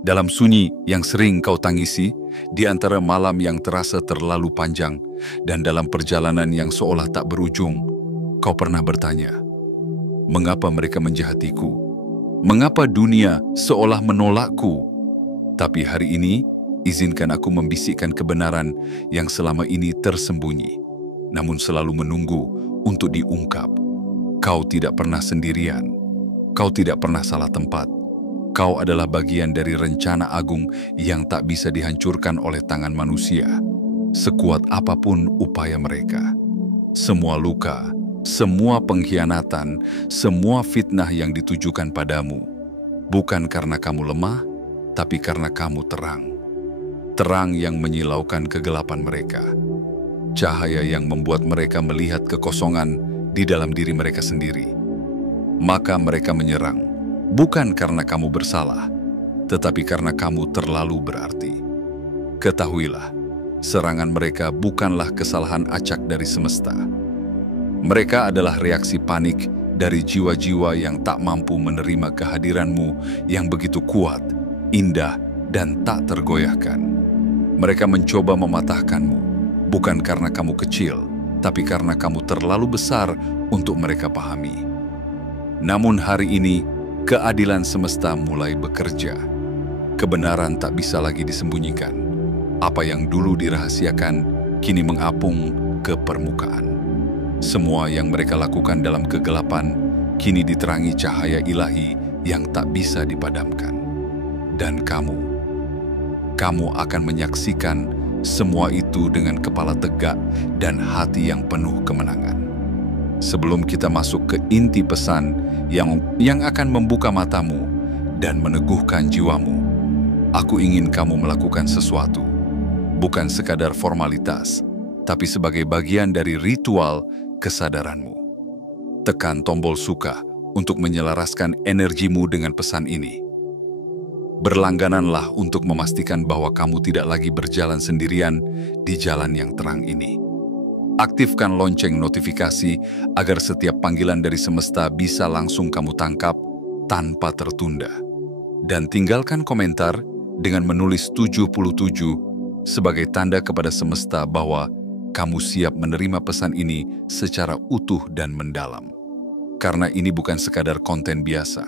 Dalam sunyi yang sering kau tangisi, di antara malam yang terasa terlalu panjang, dan dalam perjalanan yang seolah tak berujung, kau pernah bertanya, mengapa mereka menjahatiku? Mengapa dunia seolah menolakku? Tapi hari ini, izinkan aku membisikkan kebenaran yang selama ini tersembunyi, namun selalu menunggu untuk diungkap. Kau tidak pernah sendirian. Kau tidak pernah salah tempat. Kau adalah bagian dari rencana agung yang tak bisa dihancurkan oleh tangan manusia, sekuat apapun upaya mereka. Semua luka, semua pengkhianatan, semua fitnah yang ditujukan padamu, bukan karena kamu lemah, tapi karena kamu terang. Terang yang menyilaukan kegelapan mereka. Cahaya yang membuat mereka melihat kekosongan di dalam diri mereka sendiri. Maka mereka menyerang. Bukan karena kamu bersalah, tetapi karena kamu terlalu berarti. Ketahuilah, serangan mereka bukanlah kesalahan acak dari semesta. Mereka adalah reaksi panik dari jiwa-jiwa yang tak mampu menerima kehadiranmu yang begitu kuat, indah, dan tak tergoyahkan. Mereka mencoba mematahkanmu, bukan karena kamu kecil, tapi karena kamu terlalu besar untuk mereka pahami. Namun hari ini, keadilan semesta mulai bekerja. Kebenaran tak bisa lagi disembunyikan. Apa yang dulu dirahasiakan, kini mengapung ke permukaan. Semua yang mereka lakukan dalam kegelapan, kini diterangi cahaya ilahi yang tak bisa dipadamkan. Dan kamu akan menyaksikan semua itu dengan kepala tegak dan hati yang penuh kemenangan. Sebelum kita masuk ke inti pesan yang akan membuka matamu dan meneguhkan jiwamu, aku ingin kamu melakukan sesuatu, bukan sekadar formalitas, tapi sebagai bagian dari ritual kesadaranmu. Tekan tombol suka untuk menyelaraskan energimu dengan pesan ini. Berlanggananlah untuk memastikan bahwa kamu tidak lagi berjalan sendirian di jalan yang terang ini. Aktifkan lonceng notifikasi agar setiap panggilan dari semesta bisa langsung kamu tangkap tanpa tertunda. Dan tinggalkan komentar dengan menulis 77 sebagai tanda kepada semesta bahwa kamu siap menerima pesan ini secara utuh dan mendalam. Karena ini bukan sekadar konten biasa.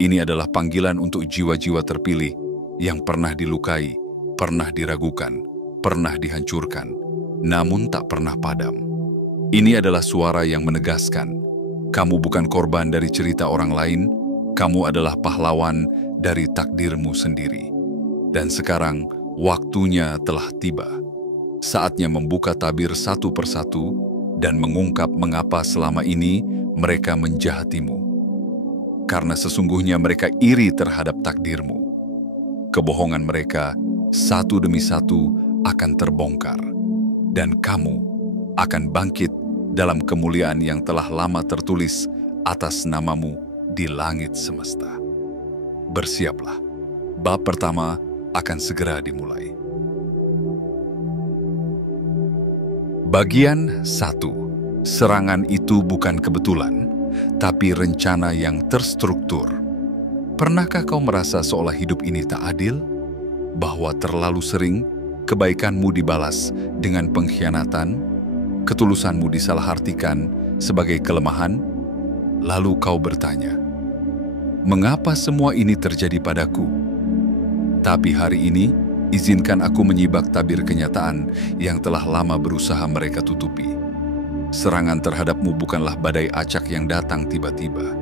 Ini adalah panggilan untuk jiwa-jiwa terpilih yang pernah dilukai, pernah diragukan, pernah dihancurkan, namun tak pernah padam. Ini adalah suara yang menegaskan, kamu bukan korban dari cerita orang lain, kamu adalah pahlawan dari takdirmu sendiri. Dan sekarang, waktunya telah tiba. Saatnya membuka tabir satu persatu dan mengungkap mengapa selama ini mereka menjahatimu. Karena sesungguhnya mereka iri terhadap takdirmu. Kebohongan mereka, satu demi satu, akan terbongkar. Dan kamu akan bangkit dalam kemuliaan yang telah lama tertulis atas namamu di langit semesta. Bersiaplah, bab pertama akan segera dimulai. Bagian 1. Serangan itu bukan kebetulan, tapi rencana yang terstruktur. Pernahkah kau merasa seolah hidup ini tak adil? Bahwa terlalu sering kebaikanmu dibalas dengan pengkhianatan, ketulusanmu disalahartikan sebagai kelemahan, lalu kau bertanya, mengapa semua ini terjadi padaku? Tapi hari ini, izinkan aku menyibak tabir kenyataan yang telah lama berusaha mereka tutupi. Serangan terhadapmu bukanlah badai acak yang datang tiba-tiba.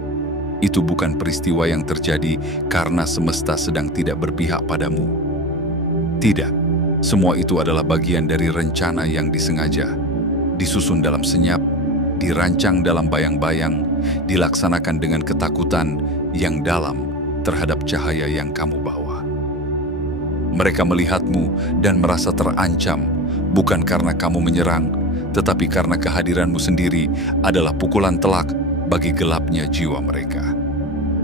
Itu bukan peristiwa yang terjadi karena semesta sedang tidak berpihak padamu. Tidak. Semua itu adalah bagian dari rencana yang disengaja, disusun dalam senyap, dirancang dalam bayang-bayang, dilaksanakan dengan ketakutan yang dalam terhadap cahaya yang kamu bawa. Mereka melihatmu dan merasa terancam, bukan karena kamu menyerang, tetapi karena kehadiranmu sendiri adalah pukulan telak bagi gelapnya jiwa mereka.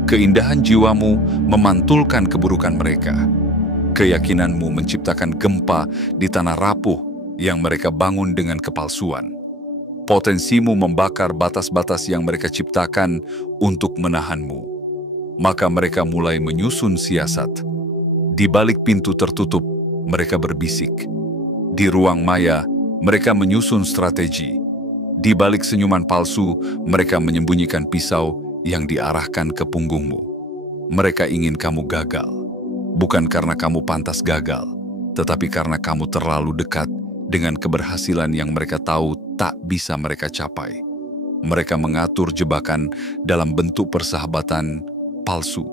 Keindahan jiwamu memantulkan keburukan mereka. Keyakinanmu menciptakan gempa di tanah rapuh yang mereka bangun dengan kepalsuan. Potensimu membakar batas-batas yang mereka ciptakan untuk menahanmu. Maka mereka mulai menyusun siasat. Di balik pintu tertutup, mereka berbisik. Di ruang maya, mereka menyusun strategi. Di balik senyuman palsu, mereka menyembunyikan pisau yang diarahkan ke punggungmu. Mereka ingin kamu gagal. Bukan karena kamu pantas gagal, tetapi karena kamu terlalu dekat dengan keberhasilan yang mereka tahu tak bisa mereka capai. Mereka mengatur jebakan dalam bentuk persahabatan palsu,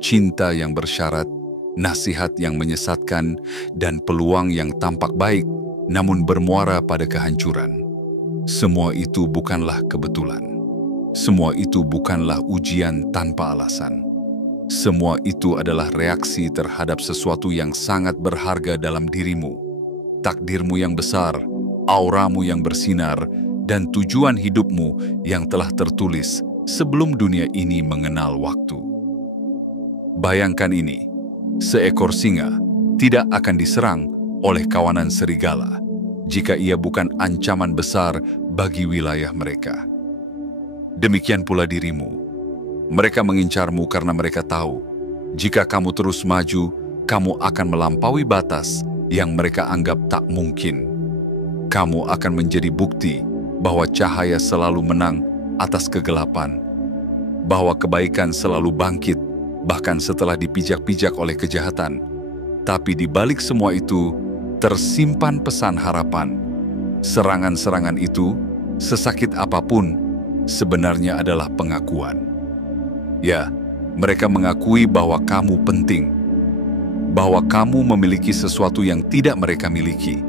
cinta yang bersyarat, nasihat yang menyesatkan, dan peluang yang tampak baik namun bermuara pada kehancuran. Semua itu bukanlah kebetulan. Semua itu bukanlah ujian tanpa alasan. Semua itu adalah reaksi terhadap sesuatu yang sangat berharga dalam dirimu. Takdirmu yang besar, auramu yang bersinar, dan tujuan hidupmu yang telah tertulis sebelum dunia ini mengenal waktu. Bayangkan ini, seekor singa tidak akan diserang oleh kawanan serigala jika ia bukan ancaman besar bagi wilayah mereka. Demikian pula dirimu. Mereka mengincarmu karena mereka tahu, jika kamu terus maju, kamu akan melampaui batas yang mereka anggap tak mungkin. Kamu akan menjadi bukti bahwa cahaya selalu menang atas kegelapan, bahwa kebaikan selalu bangkit, bahkan setelah dipijak-pijak oleh kejahatan. Tapi di balik semua itu, tersimpan pesan harapan. Serangan-serangan itu, sesakit apapun, sebenarnya adalah pengakuan. Ya, mereka mengakui bahwa kamu penting, bahwa kamu memiliki sesuatu yang tidak mereka miliki,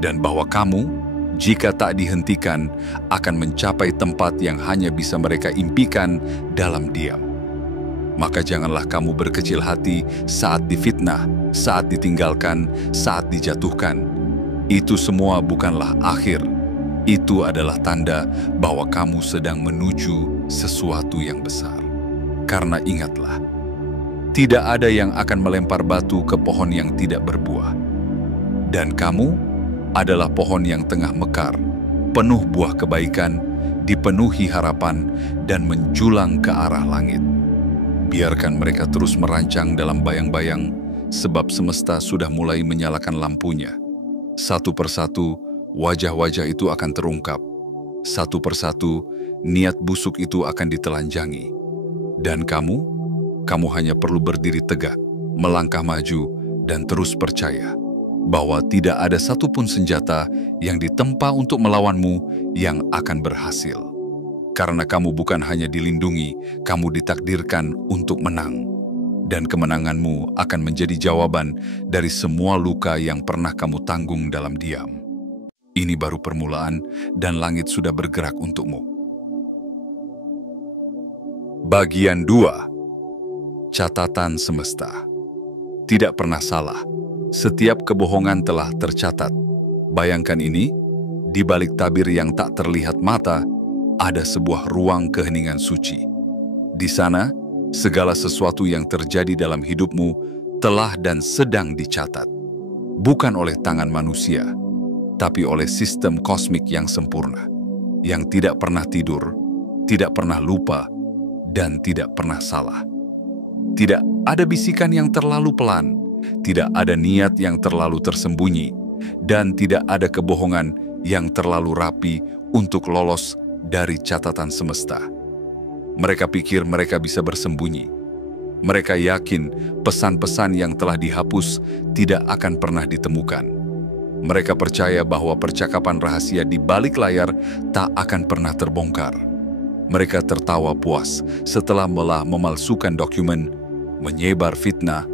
dan bahwa kamu, jika tak dihentikan, akan mencapai tempat yang hanya bisa mereka impikan dalam diam. Maka janganlah kamu berkecil hati saat difitnah, saat ditinggalkan, saat dijatuhkan. Itu semua bukanlah akhir. Itu adalah tanda bahwa kamu sedang menuju sesuatu yang besar. Karena ingatlah, tidak ada yang akan melempar batu ke pohon yang tidak berbuah. Dan kamu adalah pohon yang tengah mekar, penuh buah kebaikan, dipenuhi harapan, dan menjulang ke arah langit. Biarkan mereka terus merancang dalam bayang-bayang, sebab semesta sudah mulai menyalakan lampunya. Satu persatu, wajah-wajah itu akan terungkap. Satu persatu, niat busuk itu akan ditelanjangi. Dan kamu hanya perlu berdiri tegak, melangkah maju, dan terus percaya bahwa tidak ada satupun senjata yang ditempa untuk melawanmu yang akan berhasil. Karena kamu bukan hanya dilindungi, kamu ditakdirkan untuk menang. Dan kemenanganmu akan menjadi jawaban dari semua luka yang pernah kamu tanggung dalam diam. Ini baru permulaan dan langit sudah bergerak untukmu. Bagian 2. Catatan semesta. Tidak pernah salah. Setiap kebohongan telah tercatat. Bayangkan ini, di balik tabir yang tak terlihat mata, ada sebuah ruang keheningan suci. Di sana, segala sesuatu yang terjadi dalam hidupmu telah dan sedang dicatat. Bukan oleh tangan manusia, tapi oleh sistem kosmik yang sempurna, yang tidak pernah tidur, tidak pernah lupa, dan tidak pernah salah. Tidak ada bisikan yang terlalu pelan, tidak ada niat yang terlalu tersembunyi, dan tidak ada kebohongan yang terlalu rapi untuk lolos dari catatan semesta. Mereka pikir mereka bisa bersembunyi. Mereka yakin pesan-pesan yang telah dihapus tidak akan pernah ditemukan. Mereka percaya bahwa percakapan rahasia di balik layar tak akan pernah terbongkar. Mereka tertawa puas setelah memalsukan dokumen, menyebar fitnah,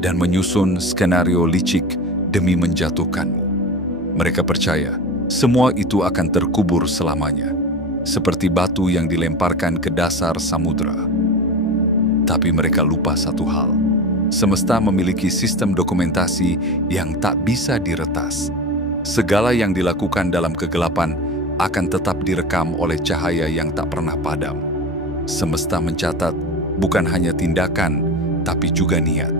dan menyusun skenario licik demi menjatuhkanmu. Mereka percaya semua itu akan terkubur selamanya, seperti batu yang dilemparkan ke dasar samudra. Tapi mereka lupa satu hal. Semesta memiliki sistem dokumentasi yang tak bisa diretas. Segala yang dilakukan dalam kegelapan akan tetap direkam oleh cahaya yang tak pernah padam. Semesta mencatat bukan hanya tindakan, tapi juga niat.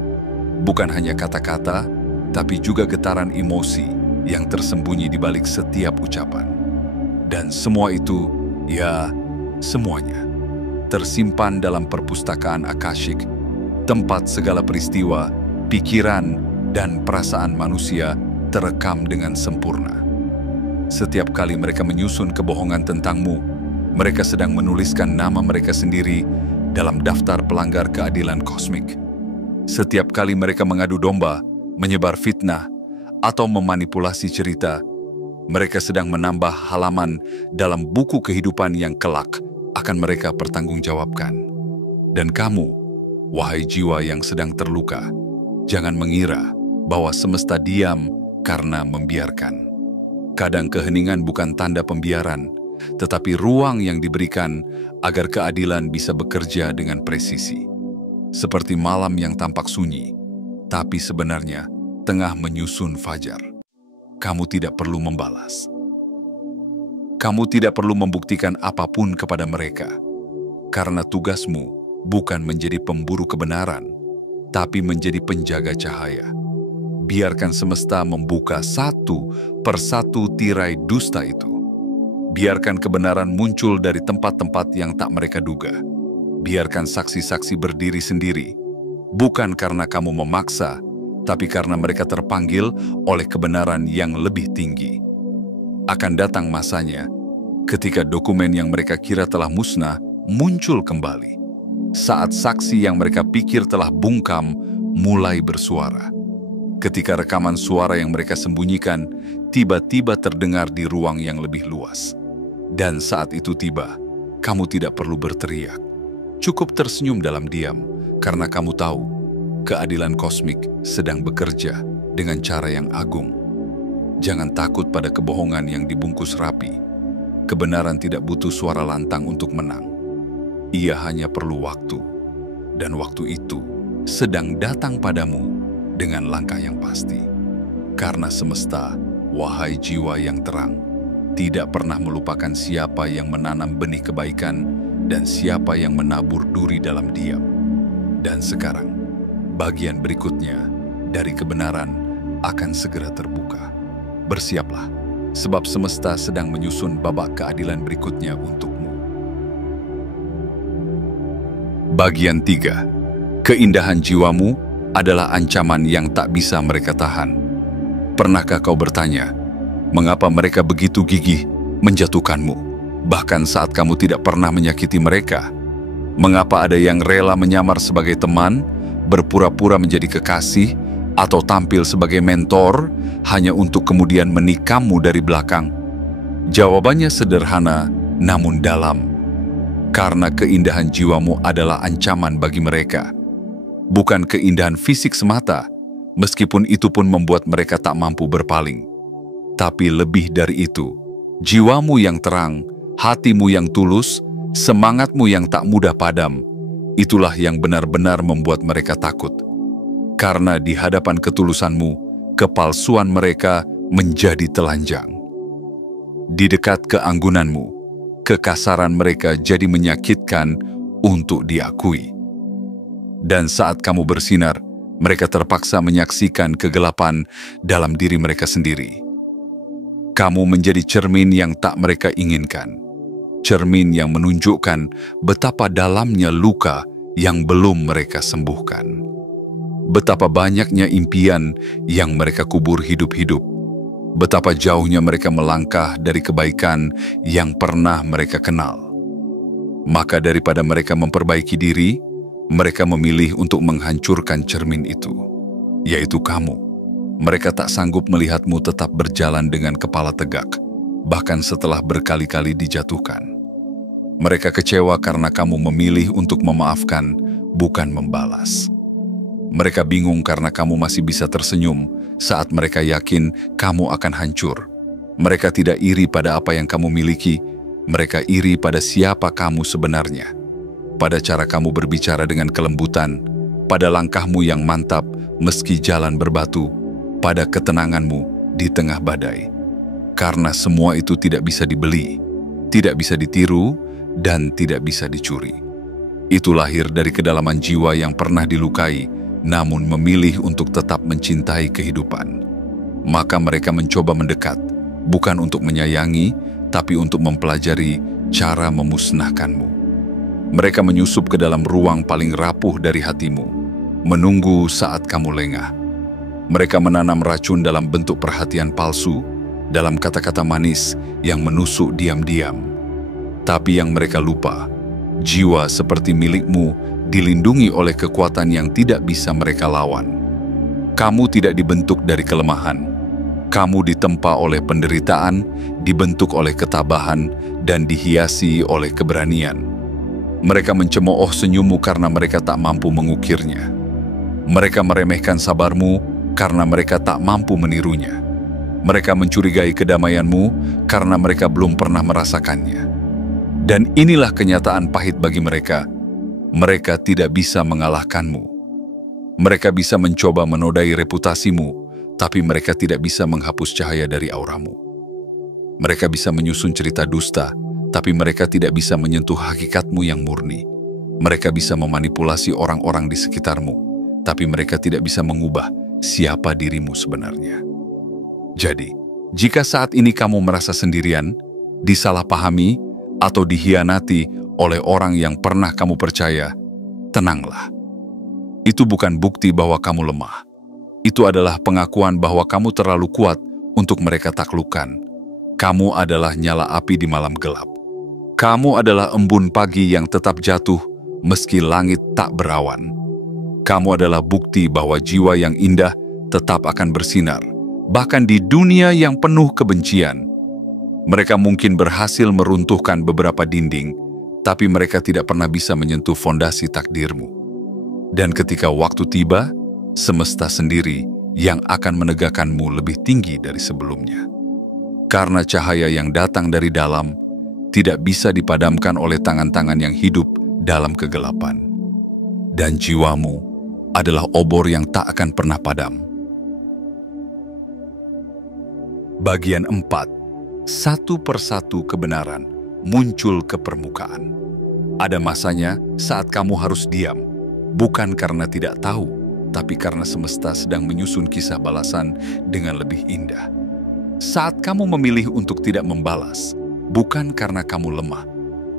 Bukan hanya kata-kata, tapi juga getaran emosi yang tersembunyi di balik setiap ucapan. Dan semua itu, ya, semuanya tersimpan dalam perpustakaan akashik, tempat segala peristiwa, pikiran, dan perasaan manusia terekam dengan sempurna. Setiap kali mereka menyusun kebohongan tentangmu, mereka sedang menuliskan nama mereka sendiri dalam daftar pelanggar keadilan kosmik. Setiap kali mereka mengadu domba, menyebar fitnah, atau memanipulasi cerita, mereka sedang menambah halaman dalam buku kehidupan yang kelak akan mereka pertanggungjawabkan. Dan kamu, wahai jiwa yang sedang terluka, jangan mengira bahwa semesta diam karena membiarkan. Kadang keheningan bukan tanda pembiaran, tetapi ruang yang diberikan agar keadilan bisa bekerja dengan presisi. Seperti malam yang tampak sunyi, tapi sebenarnya tengah menyusun fajar. Kamu tidak perlu membalas. Kamu tidak perlu membuktikan apapun kepada mereka, karena tugasmu bukan menjadi pemburu kebenaran, tapi menjadi penjaga cahaya. Biarkan semesta membuka satu persatu tirai dusta itu. Biarkan kebenaran muncul dari tempat-tempat yang tak mereka duga. Biarkan saksi-saksi berdiri sendiri, bukan karena kamu memaksa, tapi karena mereka terpanggil oleh kebenaran yang lebih tinggi. Akan datang masanya ketika dokumen yang mereka kira telah musnah muncul kembali. Saat saksi yang mereka pikir telah bungkam mulai bersuara. Ketika rekaman suara yang mereka sembunyikan tiba-tiba terdengar di ruang yang lebih luas. Dan saat itu tiba, kamu tidak perlu berteriak. Cukup tersenyum dalam diam, karena kamu tahu keadilan kosmik sedang bekerja dengan cara yang agung. Jangan takut pada kebohongan yang dibungkus rapi. Kebenaran tidak butuh suara lantang untuk menang. Ia hanya perlu waktu, dan waktu itu sedang datang padamu dengan langkah yang pasti. Karena semesta, wahai jiwa yang terang, tidak pernah melupakan siapa yang menanam benih kebaikan dan siapa yang menabur duri dalam diam. Dan sekarang, bagian berikutnya dari kebenaran akan segera terbuka. Bersiaplah, sebab semesta sedang menyusun babak keadilan berikutnya untukmu. Bagian 3. Keindahan jiwamu adalah ancaman yang tak bisa mereka tahan. Pernahkah kau bertanya, mengapa mereka begitu gigih menjatuhkanmu, bahkan saat kamu tidak pernah menyakiti mereka? Mengapa ada yang rela menyamar sebagai teman, berpura-pura menjadi kekasih, atau tampil sebagai mentor hanya untuk kemudian menikammu dari belakang? Jawabannya sederhana, namun dalam. Karena keindahan jiwamu adalah ancaman bagi mereka. Bukan keindahan fisik semata, meskipun itu pun membuat mereka tak mampu berpaling. Tapi lebih dari itu, jiwamu yang terang, hatimu yang tulus, semangatmu yang tak mudah padam, itulah yang benar-benar membuat mereka takut. Karena di hadapan ketulusanmu, kepalsuan mereka menjadi telanjang. Di dekat keanggunanmu, kekasaran mereka jadi menyakitkan untuk diakui. Dan saat kamu bersinar, mereka terpaksa menyaksikan kegelapan dalam diri mereka sendiri. Kamu menjadi cermin yang tak mereka inginkan. Cermin yang menunjukkan betapa dalamnya luka yang belum mereka sembuhkan. Betapa banyaknya impian yang mereka kubur hidup-hidup. Betapa jauhnya mereka melangkah dari kebaikan yang pernah mereka kenal. Maka daripada mereka memperbaiki diri, mereka memilih untuk menghancurkan cermin itu, yaitu kamu. Mereka tak sanggup melihatmu tetap berjalan dengan kepala tegak, bahkan setelah berkali-kali dijatuhkan. Mereka kecewa karena kamu memilih untuk memaafkan, bukan membalas. Mereka bingung karena kamu masih bisa tersenyum saat mereka yakin kamu akan hancur. Mereka tidak iri pada apa yang kamu miliki, mereka iri pada siapa kamu sebenarnya. Pada cara kamu berbicara dengan kelembutan, pada langkahmu yang mantap meski jalan berbatu, pada ketenanganmu di tengah badai. Karena semua itu tidak bisa dibeli, tidak bisa ditiru, dan tidak bisa dicuri. Itu lahir dari kedalaman jiwa yang pernah dilukai, namun memilih untuk tetap mencintai kehidupan. Maka mereka mencoba mendekat, bukan untuk menyayangi, tapi untuk mempelajari cara memusnahkanmu. Mereka menyusup ke dalam ruang paling rapuh dari hatimu, menunggu saat kamu lengah. Mereka menanam racun dalam bentuk perhatian palsu, dalam kata-kata manis yang menusuk diam-diam. Tapi yang mereka lupa, jiwa seperti milikmu dilindungi oleh kekuatan yang tidak bisa mereka lawan. Kamu tidak dibentuk dari kelemahan. Kamu ditempa oleh penderitaan, dibentuk oleh ketabahan, dan dihiasi oleh keberanian. Mereka mencemooh senyummu karena mereka tak mampu mengukirnya. Mereka meremehkan sabarmu karena mereka tak mampu menirunya. Mereka mencurigai kedamaianmu karena mereka belum pernah merasakannya. Dan inilah kenyataan pahit bagi mereka. Mereka tidak bisa mengalahkanmu. Mereka bisa mencoba menodai reputasimu, tapi mereka tidak bisa menghapus cahaya dari auramu. Mereka bisa menyusun cerita dusta, tapi mereka tidak bisa menyentuh hakikatmu yang murni. Mereka bisa memanipulasi orang-orang di sekitarmu, tapi mereka tidak bisa mengubah siapa dirimu sebenarnya. Jadi, jika saat ini kamu merasa sendirian, disalahpahami, atau dihianati oleh orang yang pernah kamu percaya, tenanglah. Itu bukan bukti bahwa kamu lemah. Itu adalah pengakuan bahwa kamu terlalu kuat untuk mereka taklukkan. Kamu adalah nyala api di malam gelap. Kamu adalah embun pagi yang tetap jatuh meski langit tak berawan. Kamu adalah bukti bahwa jiwa yang indah tetap akan bersinar, bahkan di dunia yang penuh kebencian. Mereka mungkin berhasil meruntuhkan beberapa dinding, tapi mereka tidak pernah bisa menyentuh fondasi takdirmu. Dan ketika waktu tiba, semesta sendiri yang akan menegakkanmu lebih tinggi dari sebelumnya. Karena cahaya yang datang dari dalam tidak bisa dipadamkan oleh tangan-tangan yang hidup dalam kegelapan. Dan jiwamu adalah obor yang tak akan pernah padam. Bagian 4. Satu persatu kebenaran muncul ke permukaan. Ada masanya saat kamu harus diam, bukan karena tidak tahu, tapi karena semesta sedang menyusun kisah balasan dengan lebih indah. Saat kamu memilih untuk tidak membalas, bukan karena kamu lemah,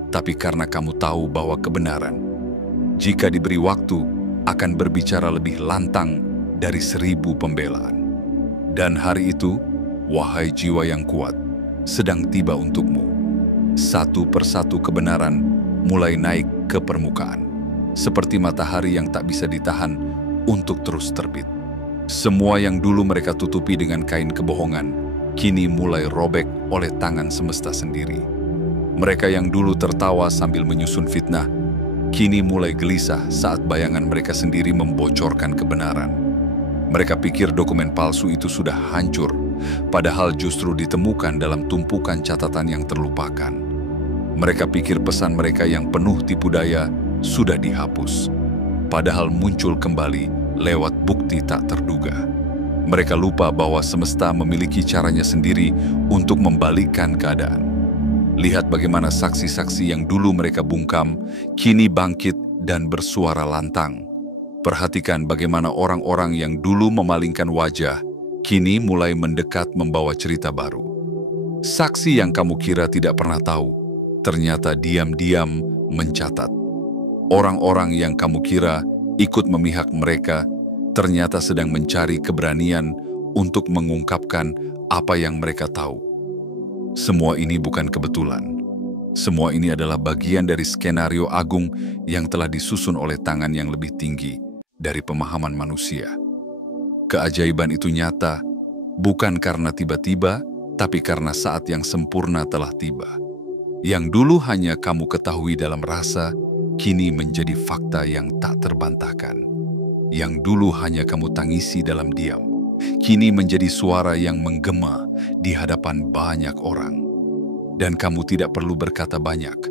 tapi karena kamu tahu bahwa kebenaran, jika diberi waktu, akan berbicara lebih lantang dari 1000 pembelaan. Dan hari itu, wahai jiwa yang kuat, sedang tiba untukmu. Satu persatu kebenaran mulai naik ke permukaan, seperti matahari yang tak bisa ditahan untuk terus terbit. Semua yang dulu mereka tutupi dengan kain kebohongan, kini mulai robek oleh tangan semesta sendiri. Mereka yang dulu tertawa sambil menyusun fitnah, kini mulai gelisah saat bayangan mereka sendiri membocorkan kebenaran. Mereka pikir dokumen palsu itu sudah hancur, padahal justru ditemukan dalam tumpukan catatan yang terlupakan. Mereka pikir pesan mereka yang penuh tipu daya sudah dihapus, padahal muncul kembali lewat bukti tak terduga. Mereka lupa bahwa semesta memiliki caranya sendiri untuk membalikkan keadaan. Lihat bagaimana saksi-saksi yang dulu mereka bungkam, kini bangkit dan bersuara lantang. Perhatikan bagaimana orang-orang yang dulu memalingkan wajah, kini mulai mendekat membawa cerita baru. Saksi yang kamu kira tidak pernah tahu, ternyata diam-diam mencatat. Orang-orang yang kamu kira ikut memihak mereka, ternyata sedang mencari keberanian untuk mengungkapkan apa yang mereka tahu. Semua ini bukan kebetulan. Semua ini adalah bagian dari skenario agung yang telah disusun oleh tangan yang lebih tinggi dari pemahaman manusia. Keajaiban itu nyata, bukan karena tiba-tiba, tapi karena saat yang sempurna telah tiba. Yang dulu hanya kamu ketahui dalam rasa, kini menjadi fakta yang tak terbantahkan. Yang dulu hanya kamu tangisi dalam diam, kini menjadi suara yang menggema di hadapan banyak orang. Dan kamu tidak perlu berkata banyak.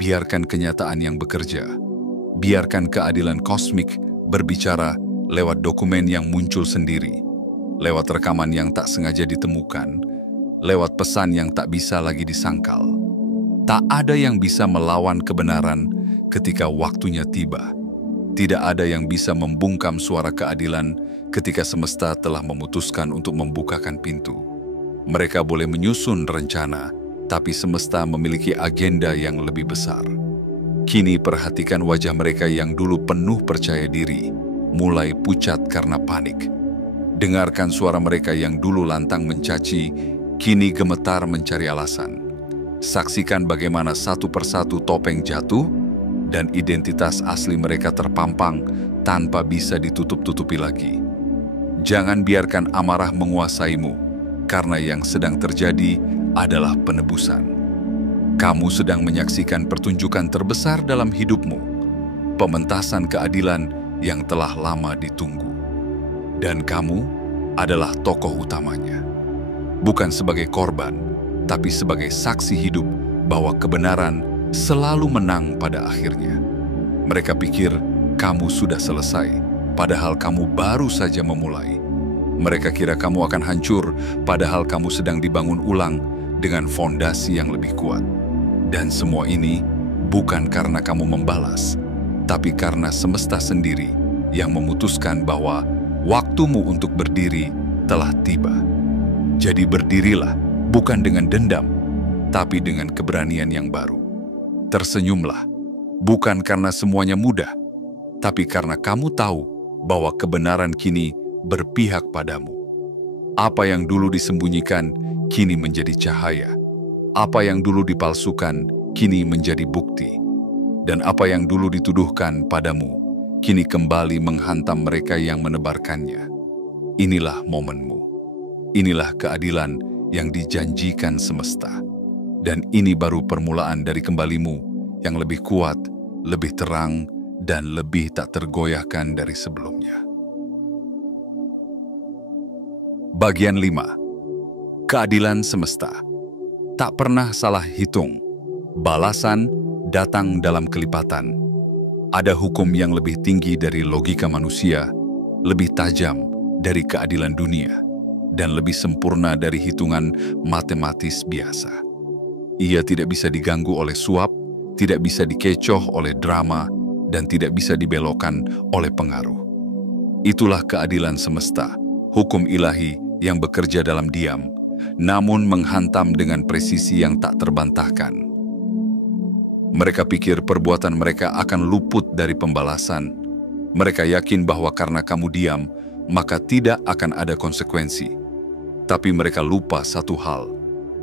Biarkan kenyataan yang bekerja. Biarkan keadilan kosmik berbicara lewat dokumen yang muncul sendiri, lewat rekaman yang tak sengaja ditemukan, lewat pesan yang tak bisa lagi disangkal. Tak ada yang bisa melawan kebenaran ketika waktunya tiba. Tidak ada yang bisa membungkam suara keadilan ketika semesta telah memutuskan untuk membukakan pintu. Mereka boleh menyusun rencana, tapi semesta memiliki agenda yang lebih besar. Kini perhatikan wajah mereka yang dulu penuh percaya diri. mulai pucat karena panik. Dengarkan suara mereka yang dulu lantang mencaci, kini gemetar mencari alasan. Saksikan bagaimana satu persatu topeng jatuh dan identitas asli mereka terpampang tanpa bisa ditutup-tutupi lagi. Jangan biarkan amarah menguasaimu, karena yang sedang terjadi adalah penebusan. Kamu sedang menyaksikan pertunjukan terbesar dalam hidupmu, pementasan keadilan yang telah lama ditunggu. Dan kamu adalah tokoh utamanya. Bukan sebagai korban, tapi sebagai saksi hidup bahwa kebenaran selalu menang pada akhirnya. Mereka pikir kamu sudah selesai, padahal kamu baru saja memulai. Mereka kira kamu akan hancur, padahal kamu sedang dibangun ulang dengan fondasi yang lebih kuat. Dan semua ini bukan karena kamu membalas, tapi karena semesta sendiri yang memutuskan bahwa waktumu untuk berdiri telah tiba. Jadi berdirilah, bukan dengan dendam, tapi dengan keberanian yang baru. Tersenyumlah, bukan karena semuanya mudah, tapi karena kamu tahu bahwa kebenaran kini berpihak padamu. Apa yang dulu disembunyikan kini menjadi cahaya. Apa yang dulu dipalsukan kini menjadi bukti. Dan apa yang dulu dituduhkan padamu kini kembali menghantam mereka yang menebarkannya. Inilah momenmu. Inilah keadilan yang dijanjikan semesta. Dan ini baru permulaan dari kembalimu yang lebih kuat, lebih terang, dan lebih tak tergoyahkan dari sebelumnya. Bagian 5. Keadilan semesta. Tak pernah salah hitung. Balasan datang dalam kelipatan. Ada hukum yang lebih tinggi dari logika manusia, lebih tajam dari keadilan dunia, dan lebih sempurna dari hitungan matematis biasa. Ia tidak bisa diganggu oleh suap, tidak bisa dikecoh oleh drama, dan tidak bisa dibelokkan oleh pengaruh. Itulah keadilan semesta, hukum ilahi yang bekerja dalam diam, namun menghantam dengan presisi yang tak terbantahkan. Mereka pikir perbuatan mereka akan luput dari pembalasan. Mereka yakin bahwa karena kamu diam, maka tidak akan ada konsekuensi. Tapi mereka lupa satu hal.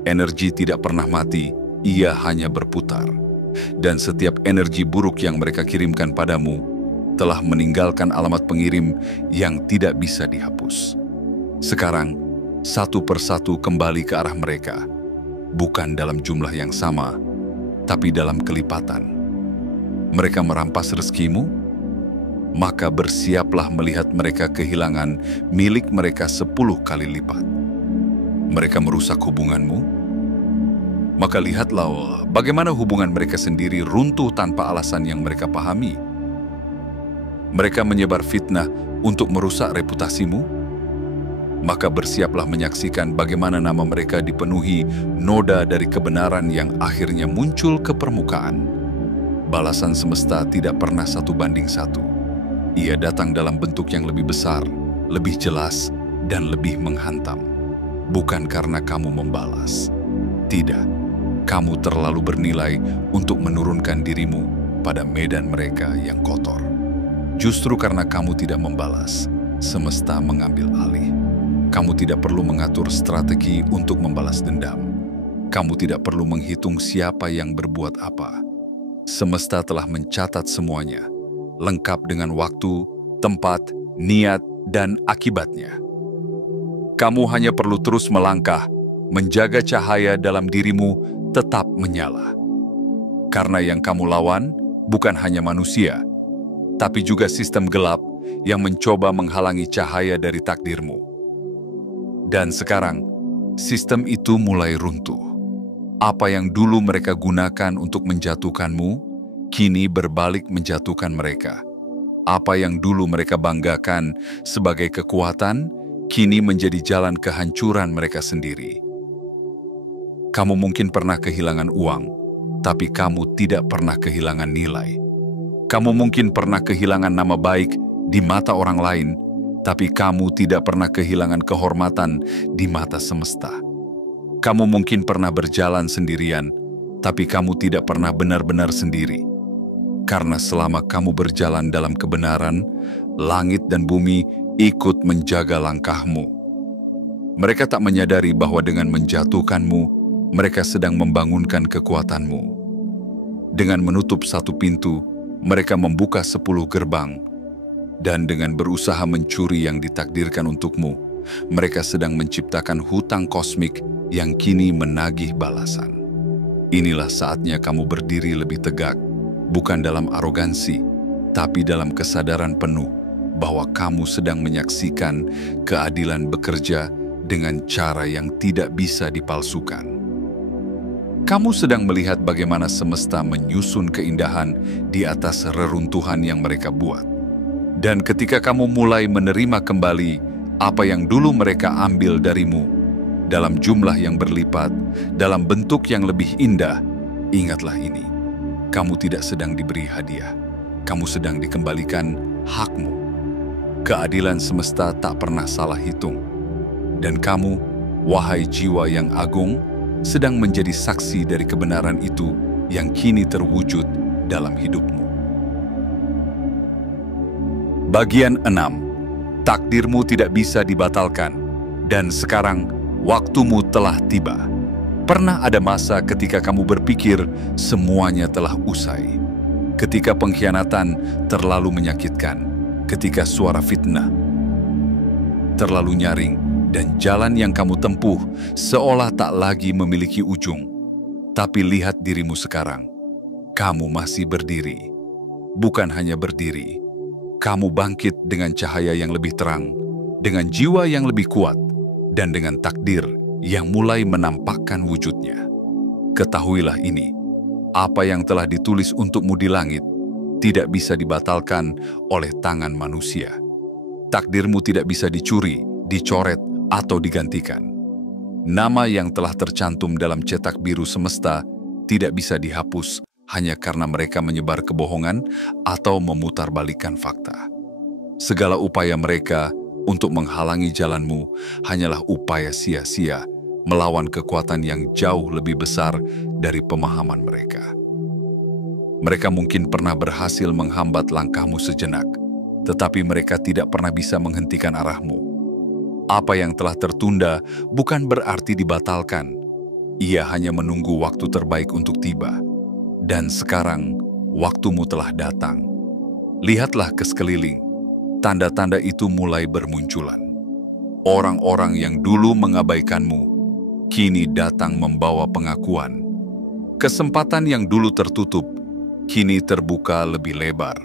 Energi tidak pernah mati, ia hanya berputar. Dan setiap energi buruk yang mereka kirimkan padamu telah meninggalkan alamat pengirim yang tidak bisa dihapus. Sekarang, satu persatu kembali ke arah mereka. Bukan dalam jumlah yang sama, tapi dalam kelipatan. Mereka merampas rezekimu, maka bersiaplah melihat mereka kehilangan milik mereka 10 kali lipat. Mereka merusak hubunganmu, maka lihatlah bagaimana hubungan mereka sendiri runtuh tanpa alasan yang mereka pahami. Mereka menyebar fitnah untuk merusak reputasimu, maka bersiaplah menyaksikan bagaimana nama mereka dipenuhi noda dari kebenaran yang akhirnya muncul ke permukaan. Balasan semesta tidak pernah 1:1. Ia datang dalam bentuk yang lebih besar, lebih jelas, dan lebih menghantam. Bukan karena kamu membalas. Tidak, kamu terlalu bernilai untuk menurunkan dirimu pada medan mereka yang kotor. Justru karena kamu tidak membalas, semesta mengambil alih. Kamu tidak perlu mengatur strategi untuk membalas dendam. Kamu tidak perlu menghitung siapa yang berbuat apa. Semesta telah mencatat semuanya, lengkap dengan waktu, tempat, niat, dan akibatnya. Kamu hanya perlu terus melangkah, menjaga cahaya dalam dirimu tetap menyala. Karena yang kamu lawan bukan hanya manusia, tapi juga sistem gelap yang mencoba menghalangi cahaya dari takdirmu. Dan sekarang, sistem itu mulai runtuh. Apa yang dulu mereka gunakan untuk menjatuhkanmu, kini berbalik menjatuhkan mereka. Apa yang dulu mereka banggakan sebagai kekuatan, kini menjadi jalan kehancuran mereka sendiri. Kamu mungkin pernah kehilangan uang, tapi kamu tidak pernah kehilangan nilai. Kamu mungkin pernah kehilangan nama baik di mata orang lain, tapi kamu tidak pernah kehilangan kehormatan di mata semesta. Kamu mungkin pernah berjalan sendirian, tapi kamu tidak pernah benar-benar sendiri. Karena selama kamu berjalan dalam kebenaran, Langit dan bumi ikut menjaga langkahmu. Mereka tak menyadari bahwa dengan menjatuhkanmu, mereka sedang membangunkan kekuatanmu. Dengan menutup satu pintu, mereka membuka 10 gerbang. Dan dengan berusaha mencuri yang ditakdirkan untukmu, mereka sedang menciptakan hutang kosmik yang kini menagih balasan. Inilah saatnya kamu berdiri lebih tegak, bukan dalam arogansi, tapi dalam kesadaran penuh bahwa kamu sedang menyaksikan keadilan bekerja dengan cara yang tidak bisa dipalsukan. Kamu sedang melihat bagaimana semesta menyusun keindahan di atas reruntuhan yang mereka buat. Dan ketika kamu mulai menerima kembali apa yang dulu mereka ambil darimu, dalam jumlah yang berlipat, dalam bentuk yang lebih indah, ingatlah ini. Kamu tidak sedang diberi hadiah. Kamu sedang dikembalikan hakmu. Keadilan semesta tak pernah salah hitung. Dan kamu, wahai jiwa yang agung, sedang menjadi saksi dari kebenaran itu yang kini terwujud dalam hidupmu. Bagian 6. Takdirmu tidak bisa dibatalkan, dan sekarang waktumu telah tiba. Pernah ada masa ketika kamu berpikir semuanya telah usai. Ketika pengkhianatan terlalu menyakitkan, ketika suara fitnah terlalu nyaring, dan jalan yang kamu tempuh seolah tak lagi memiliki ujung. Tapi lihat dirimu sekarang. Kamu masih berdiri. Bukan hanya berdiri. Kamu bangkit dengan cahaya yang lebih terang, dengan jiwa yang lebih kuat, dan dengan takdir yang mulai menampakkan wujudnya. Ketahuilah ini, apa yang telah ditulis untukmu di langit tidak bisa dibatalkan oleh tangan manusia. Takdirmu tidak bisa dicuri, dicoret, atau digantikan. Nama yang telah tercantum dalam cetak biru semesta tidak bisa dihapus hanya karena mereka menyebar kebohongan atau memutarbalikkan fakta. Segala upaya mereka untuk menghalangi jalanmu hanyalah upaya sia-sia melawan kekuatan yang jauh lebih besar dari pemahaman mereka. Mereka mungkin pernah berhasil menghambat langkahmu sejenak, tetapi mereka tidak pernah bisa menghentikan arahmu. Apa yang telah tertunda bukan berarti dibatalkan. Ia hanya menunggu waktu terbaik untuk tiba. Dan sekarang, waktumu telah datang. Lihatlah ke sekeliling. Tanda-tanda itu mulai bermunculan. Orang-orang yang dulu mengabaikanmu, kini datang membawa pengakuan. Kesempatan yang dulu tertutup, kini terbuka lebih lebar.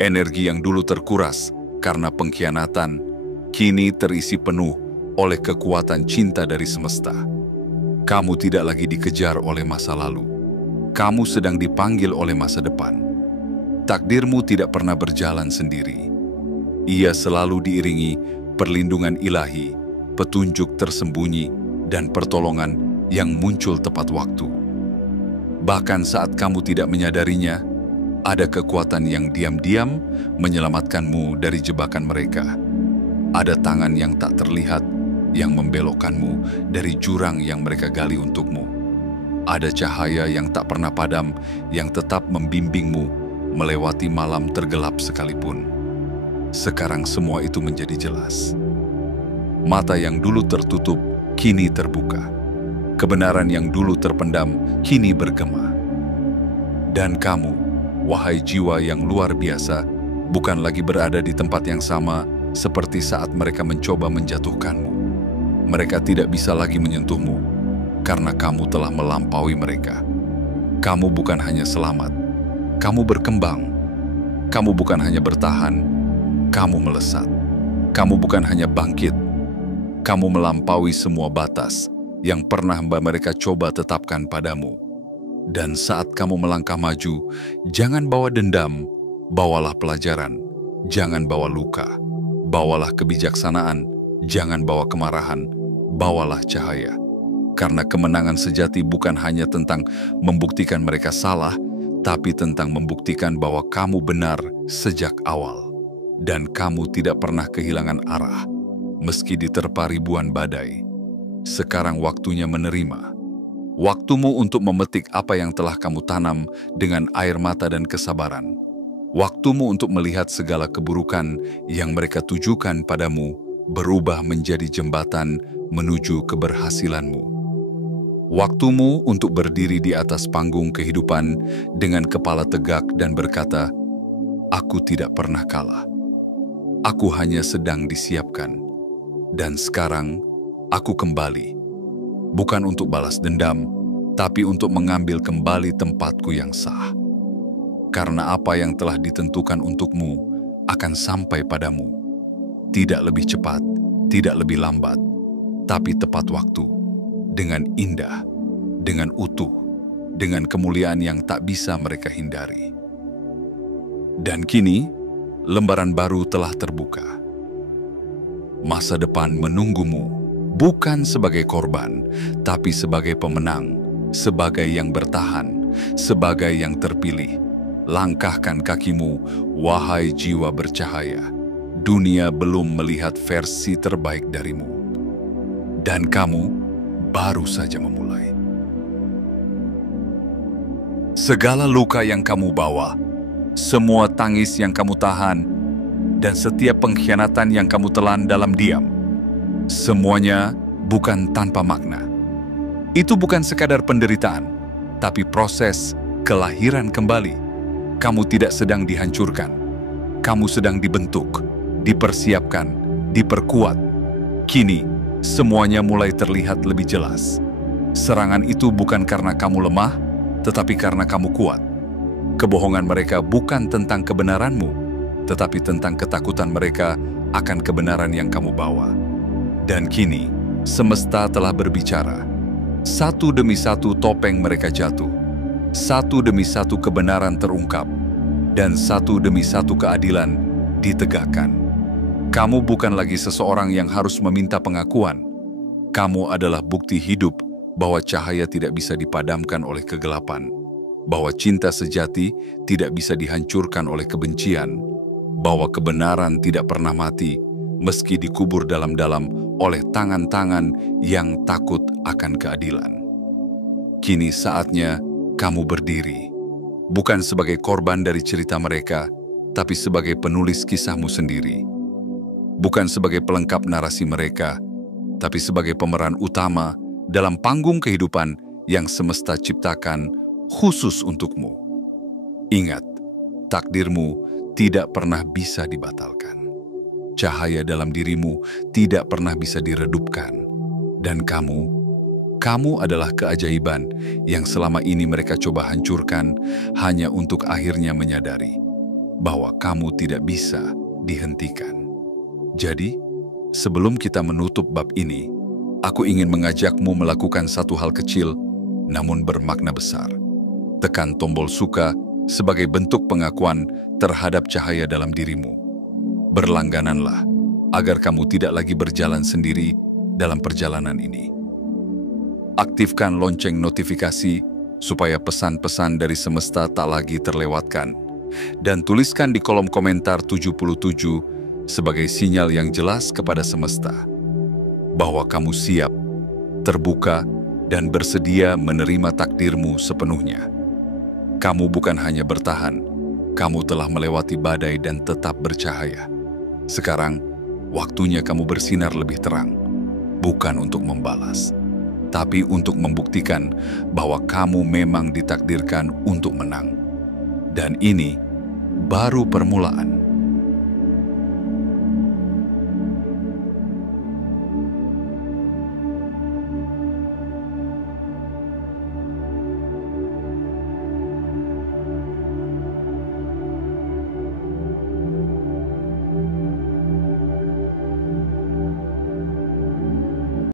Energi yang dulu terkuras karena pengkhianatan, kini terisi penuh oleh kekuatan cinta dari semesta. Kamu tidak lagi dikejar oleh masa lalu. Kamu sedang dipanggil oleh masa depan. Takdirmu tidak pernah berjalan sendiri. Ia selalu diiringi perlindungan ilahi, petunjuk tersembunyi, dan pertolongan yang muncul tepat waktu. Bahkan saat kamu tidak menyadarinya, ada kekuatan yang diam-diam menyelamatkanmu dari jebakan mereka. Ada tangan yang tak terlihat yang membelokkanmu dari jurang yang mereka gali untukmu. Ada cahaya yang tak pernah padam yang tetap membimbingmu melewati malam tergelap sekalipun. Sekarang semua itu menjadi jelas. Mata yang dulu tertutup kini terbuka. Kebenaran yang dulu terpendam kini bergema. Dan kamu, wahai jiwa yang luar biasa, bukan lagi berada di tempat yang sama seperti saat mereka mencoba menjatuhkanmu. Mereka tidak bisa lagi menyentuhmu, karena kamu telah melampaui mereka. Kamu bukan hanya selamat, kamu berkembang. Kamu bukan hanya bertahan, kamu melesat. Kamu bukan hanya bangkit, kamu melampaui semua batas yang pernah mereka coba tetapkan padamu. Dan saat kamu melangkah maju, jangan bawa dendam, bawalah pelajaran, jangan bawa luka. Bawalah kebijaksanaan, jangan bawa kemarahan, bawalah cahaya. Karena kemenangan sejati bukan hanya tentang membuktikan mereka salah, tapi tentang membuktikan bahwa kamu benar sejak awal. Dan kamu tidak pernah kehilangan arah, meski diterpa ribuan badai. Sekarang waktunya menerima. Waktumu untuk memetik apa yang telah kamu tanam dengan air mata dan kesabaran. Waktumu untuk melihat segala keburukan yang mereka tujukan padamu berubah menjadi jembatan menuju keberhasilanmu. Waktumu untuk berdiri di atas panggung kehidupan dengan kepala tegak dan berkata, "Aku tidak pernah kalah. Aku hanya sedang disiapkan. Dan sekarang, aku kembali. Bukan untuk balas dendam, tapi untuk mengambil kembali tempatku yang sah. Karena apa yang telah ditentukan untukmu akan sampai padamu. Tidak lebih cepat, tidak lebih lambat, tapi tepat waktu, dengan indah, dengan utuh, dengan kemuliaan yang tak bisa mereka hindari." Dan kini, lembaran baru telah terbuka. Masa depan menunggumu, bukan sebagai korban, tapi sebagai pemenang, sebagai yang bertahan, sebagai yang terpilih. Langkahkan kakimu, wahai jiwa bercahaya. Dunia belum melihat versi terbaik darimu. Dan kamu baru saja memulai. Segala luka yang kamu bawa, semua tangis yang kamu tahan, dan setiap pengkhianatan yang kamu telan dalam diam, semuanya bukan tanpa makna. Itu bukan sekadar penderitaan, tapi proses kelahiran kembali. Kamu tidak sedang dihancurkan. Kamu sedang dibentuk, dipersiapkan, diperkuat. Kini, semuanya mulai terlihat lebih jelas. Serangan itu bukan karena kamu lemah, tetapi karena kamu kuat. Kebohongan mereka bukan tentang kebenaranmu, tetapi tentang ketakutan mereka akan kebenaran yang kamu bawa. Dan kini, semesta telah berbicara. Satu demi satu topeng mereka jatuh. Satu demi satu kebenaran terungkap, dan satu demi satu keadilan ditegakkan. Kamu bukan lagi seseorang yang harus meminta pengakuan. Kamu adalah bukti hidup bahwa cahaya tidak bisa dipadamkan oleh kegelapan, bahwa cinta sejati tidak bisa dihancurkan oleh kebencian, bahwa kebenaran tidak pernah mati meski dikubur dalam-dalam oleh tangan-tangan yang takut akan keadilan. Kini saatnya kamu berdiri, bukan sebagai korban dari cerita mereka, tapi sebagai penulis kisahmu sendiri. Bukan sebagai pelengkap narasi mereka, tapi sebagai pemeran utama dalam panggung kehidupan yang semesta ciptakan khusus untukmu. Ingat, takdirmu tidak pernah bisa dibatalkan. Cahaya dalam dirimu tidak pernah bisa diredupkan. Dan kamu adalah keajaiban yang selama ini mereka coba hancurkan hanya untuk akhirnya menyadari bahwa kamu tidak bisa dihentikan. Jadi, sebelum kita menutup bab ini, aku ingin mengajakmu melakukan satu hal kecil namun bermakna besar. Tekan tombol suka sebagai bentuk pengakuan terhadap cahaya dalam dirimu. Berlanggananlah agar kamu tidak lagi berjalan sendiri dalam perjalanan ini. Aktifkan lonceng notifikasi supaya pesan-pesan dari semesta tak lagi terlewatkan. Dan tuliskan di kolom komentar 77 sebagai sinyal yang jelas kepada semesta bahwa kamu siap, terbuka, dan bersedia menerima takdirmu sepenuhnya. Kamu bukan hanya bertahan, kamu telah melewati badai dan tetap bercahaya. Sekarang, waktunya kamu bersinar lebih terang, bukan untuk membalas, tapi untuk membuktikan bahwa kamu memang ditakdirkan untuk menang. Dan ini baru permulaan.